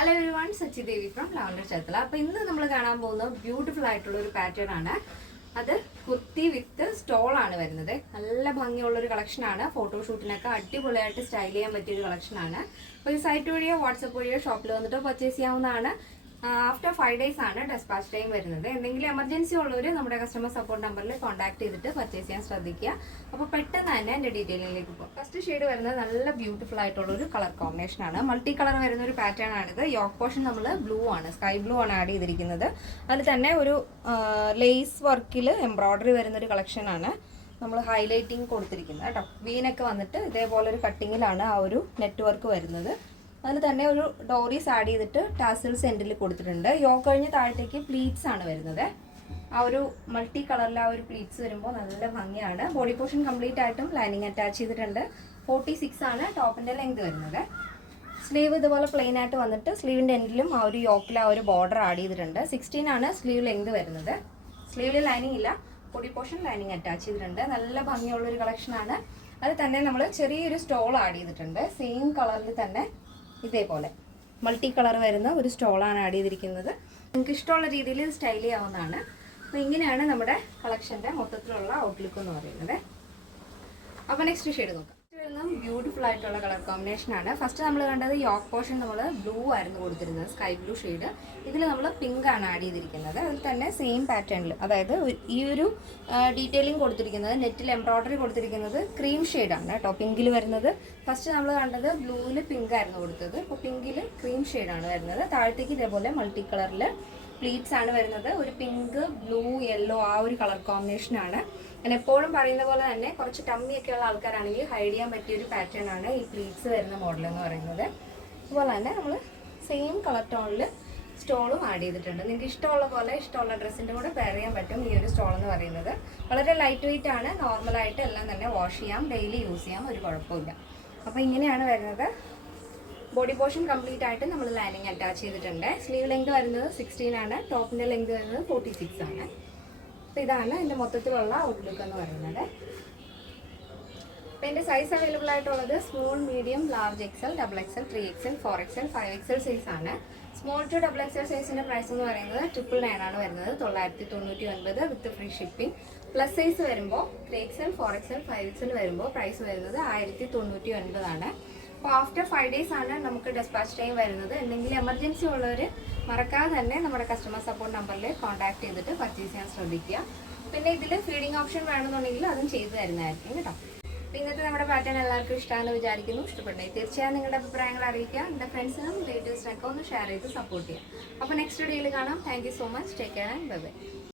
Hello everyone, Sachi Devi from lavender Cherthala. അപ്പോൾ ഇന്ന് നമ്മൾ കാണാൻ പോകുന്ന ബ്യൂട്ടിഫുൾ ആയിട്ടുള്ള ഒരു പാറ്റേൺ ആണ്. അത് കുർത്തി വിത്ത് സ്റ്റോൾ ആണ് വരുന്നത്. നല്ല ഭംഗിയുള്ള ഒരു കളക്ഷൻ ആണ്. ഫോട്ടോഷൂട്ടിനൊക്കെ അടിപൊളിയായിട്ട് സ്റ്റൈൽ ചെയ്യാൻ പറ്റിയ ഒരു കളക്ഷൻ ആണ്. അപ്പോൾ ഈ സൈറ്റ് വഴിയോ വാട്സപ്പ് വഴിയോ ഷോപ്പിൽ വന്നിട്ട് പർച്ചേസ് ചെയ്യാവുന്നതാണ്. ആഫ്റ്റർ 5 days ആണ് ഡെസ്പാച്ച് ടൈം വരുന്നത്. എന്തെങ്കിലും എമർജൻസി ഉള്ളവർ നമ്മുടെ കസ്റ്റമർ സപ്പോർട്ട് നമ്പറിൽ കോൺടാക്ട് ചെയ്തിട്ട് പർച്ചേസ് ചെയ്യാൻ ശ്രദ്ധിക്കുക. അപ്പോൾ പെട്ടെന്ന് തന്നെ എൻ്റെ ഡീറ്റെയിലിലേക്ക് പോകും. ഫസ്റ്റ് ഷെയ്ഡ് വരുന്നത് നല്ല ബ്യൂട്ടിഫുൾ ആയിട്ടുള്ള ഒരു കളർ കോമ്പിനേഷൻ ആണ്. മൾട്ടി കളർ വരുന്ന ഒരു പാറ്റേൺ ആണിത്. യോക്ക് പോർഷൻ നമ്മൾ ബ്ലൂ ആണ്, സ്കൈ ബ്ലൂ ആണ് ആഡ് ചെയ്തിരിക്കുന്നത്. അതിൽ തന്നെ ഒരു ലേസ് വർക്കിൽ എംബ്രോയ്ഡറി വരുന്ന ഒരു കളക്ഷൻ ആണ് നമ്മൾ ഹൈലൈറ്റിംഗ് കൊടുത്തിരിക്കുന്നത് കേട്ടോ. വീനൊക്കെ വന്നിട്ട് ഇതേപോലെ ഒരു കട്ടിങ്ങിലാണ് ആ ഒരു നെറ്റ് വർക്ക് വരുന്നത്. അതിൽ തന്നെ ഒരു ഡോറീസ് ആഡ് ചെയ്തിട്ട് ടാസിൽസ് എൻഡിൽ കൊടുത്തിട്ടുണ്ട്. യോക്ക് കഴിഞ്ഞ് താഴത്തേക്ക് പ്ലീറ്റ്സ് ആണ് വരുന്നത്. ആ ഒരു മൾട്ടി കളറിൽ ആ ഒരു പ്ലീറ്റ്സ് വരുമ്പോൾ നല്ല ഭംഗിയാണ്. ബോഡി പോർഷൻ കംപ്ലീറ്റ് ആയിട്ടും ലൈനിങ് അറ്റാച്ച് ചെയ്തിട്ടുണ്ട്. 46 ആണ് ടോപ്പിൻ്റെ ലെങ്ത് വരുന്നത്. സ്ലീവ് ഇതുപോലെ പ്ലെയിൻ ആയിട്ട് വന്നിട്ട് സ്ലീവിൻ്റെ എൻഡിലും ആ ഒരു യോക്കിൽ ആ ഒരു ബോർഡർ ആഡ് ചെയ്തിട്ടുണ്ട്. 16 ആണ് സ്ലീവ് ലെങ്ത് വരുന്നത്. സ്ലീവിൽ ലൈനിങ് ഇല്ല, ബോഡി പോർഷൻ ലൈനിങ് അറ്റാച്ച് ചെയ്തിട്ടുണ്ട്. നല്ല ഭംഗിയുള്ളൊരു കളക്ഷനാണ്. അത് തന്നെ നമ്മൾ ചെറിയൊരു സ്റ്റോൾ ആഡ് ചെയ്തിട്ടുണ്ട്. സെയിം കളറിൽ തന്നെ ഇതേപോലെ മൾട്ടി കളർ വരുന്ന ഒരു സ്റ്റോളാണ് ആഡ് ചെയ്തിരിക്കുന്നത്. നിങ്ങൾക്ക് ഇഷ്ടമുള്ള രീതിയിൽ ഇത് സ്റ്റൈൽ ചെയ്യാവുന്നതാണ്. അപ്പോൾ ഇങ്ങനെയാണ് നമ്മുടെ കളക്ഷൻ്റെ മൊത്തത്തിലുള്ള ഔട്ട്ലുക്ക് എന്ന് പറയുന്നത്. അപ്പോൾ നെക്സ്റ്റ് ഷെയ്ഡ് നോക്കാം. ബ്യൂട്ടിഫുൾ ആയിട്ടുള്ള കളർ കോമ്പിനേഷൻ ആണ്. ഫസ്റ്റ് നമ്മൾ കണ്ടത് യോക്ക് പോർഷൻ നമ്മൾ ബ്ലൂ ആയിരുന്നു കൊടുത്തിരുന്നത്, സ്കൈ ബ്ലൂ ഷെയ്ഡ്. ഇതിൽ നമ്മൾ പിങ്ക് ആണ് ആഡ് ചെയ്തിരിക്കുന്നത്. അതിൽ തന്നെ സെയിം പാറ്റേണിൽ, അതായത് ഈ ഒരു ഡീറ്റെയിലിംഗ് കൊടുത്തിരിക്കുന്നത്, നെറ്റിൽ എംബ്രോയ്ഡറി കൊടുത്തിരിക്കുന്നത് ക്രീം ഷെയ്ഡാണ് കേട്ടോ, പിങ്കിൽ വരുന്നത്. ഫസ്റ്റ് നമ്മൾ കണ്ടത് ബ്ലൂവിൽ പിങ്ക് ആയിരുന്നു കൊടുത്തത്. അപ്പോൾ പിങ്കിൽ ക്രീം ഷെയ്ഡാണ് വരുന്നത്. താഴത്തേക്ക് ഇതേപോലെ മൾട്ടി കളറിൽ പ്ലീറ്റ്സ് ആണ് വരുന്നത്. ഒരു പിങ്ക്, ബ്ലൂ, യെല്ലോ ആ ഒരു കളർ കോമ്പിനേഷനാണ്. ഞാൻ എപ്പോഴും പറയുന്ന പോലെ തന്നെ കുറച്ച് ടമ്മിയൊക്കെ ഉള്ള ആൾക്കാരാണെങ്കിൽ ഹൈഡ് ചെയ്യാൻ പറ്റിയ ഒരു പാറ്റേൺ ആണ് ഈ പ്ലീറ്റ്സ് വരുന്ന മോഡൽ എന്ന് പറയുന്നത്. അതുപോലെ തന്നെ നമ്മൾ സെയിം കളർ ടോണിൽ സ്റ്റോളും ആഡ് ചെയ്തിട്ടുണ്ട്. നിങ്ങൾക്ക് ഇഷ്ടമുള്ള പോലെ ഇഷ്ടമുള്ള ഡ്രസ്സിൻ്റെ കൂടെ പെയർ ചെയ്യാൻ പറ്റും ഈ ഒരു സ്റ്റോൾ എന്ന് പറയുന്നത്. വളരെ ലൈറ്റ് വെയിറ്റ് ആണ്. നോർമലായിട്ട് എല്ലാം തന്നെ വാഷ് ചെയ്യാം, ഡെയിലി യൂസ് ചെയ്യാം, ഒരു കുഴപ്പമില്ല. അപ്പോൾ ഇങ്ങനെയാണ് വരുന്നത്. ബോഡി പോർഷൻ കംപ്ലീറ്റ് ആയിട്ട് നമ്മൾ ലൈനിങ് അറ്റാച്ച് ചെയ്തിട്ടുണ്ട്. സ്ലീവ് ലെങ്ത് വരുന്നത് 16 ആണ്. ടോപ്പിൻ്റെ ലെങ്ത് വരുന്നത് 46 ആണ്. അപ്പോൾ ഇതാണ് എൻ്റെ മൊത്തത്തിലുള്ള ഔട്ട്ലുക്ക് എന്ന് പറയുന്നത്. അപ്പോൾ എൻ്റെ സൈസ് അവൈലബിൾ ആയിട്ടുള്ളത് small, medium, large XL, XXL, 3XL, 4XL, 5XL size ആണ്. സ്മോൾ ടു XXL സൈസിൻ്റെ പ്രൈസ് എന്ന് പറയുന്നത് 999 ആണ് വരുന്നത്, 999 വിത്ത് ഫ്രീ ഷിപ്പിംഗ്. പ്ലസ് സൈസ് വരുമ്പോൾ 3XL, 4XL, 5XL വരുമ്പോൾ പ്രൈസ് വരുന്നത് 1099 ആണ്. അപ്പോൾ ആഫ്റ്റർ 5 days ആണ് നമുക്ക് ഡെസ്പാച്ച് ടൈം വരുന്നത്. എന്തെങ്കിലും എമർജൻസി ഉള്ളവർ മറക്കാതെ തന്നെ നമ്മുടെ കസ്റ്റമർ സപ്പോർട്ട് നമ്പറിൽ കോൺടാക്ട് ചെയ്തിട്ട് പർച്ചേസ് ചെയ്യാൻ ശ്രദ്ധിക്കുക. പിന്നെ ഇതിൽ ഫീഡിംഗ് ഓപ്ഷൻ വേണമെന്നുണ്ടെങ്കിൽ അതും ചെയ്തു തരുന്നതായിരിക്കും കേട്ടോ. അപ്പോൾ ഇന്നത്തെ നമ്മുടെ പാറ്റേൺ എല്ലാവർക്കും ഇഷ്ടമാണെന്ന് വിചാരിക്കുന്നു. ഇഷ്ടപ്പെട്ടെങ്കിൽ തീർച്ചയായും നിങ്ങളുടെ അഭിപ്രായങ്ങൾ അറിയിക്കുക. എൻ്റെ ഫ്രണ്ട്സിനും റിലേറ്റീവ്സിനൊക്കെ ഒന്ന് ഷെയർ ചെയ്ത് സപ്പോർട്ട് ചെയ്യുക. അപ്പോൾ നെക്സ്റ്റ് വീഡിയോയിൽ കാണാം. Thank you so much. Take care and bye bye.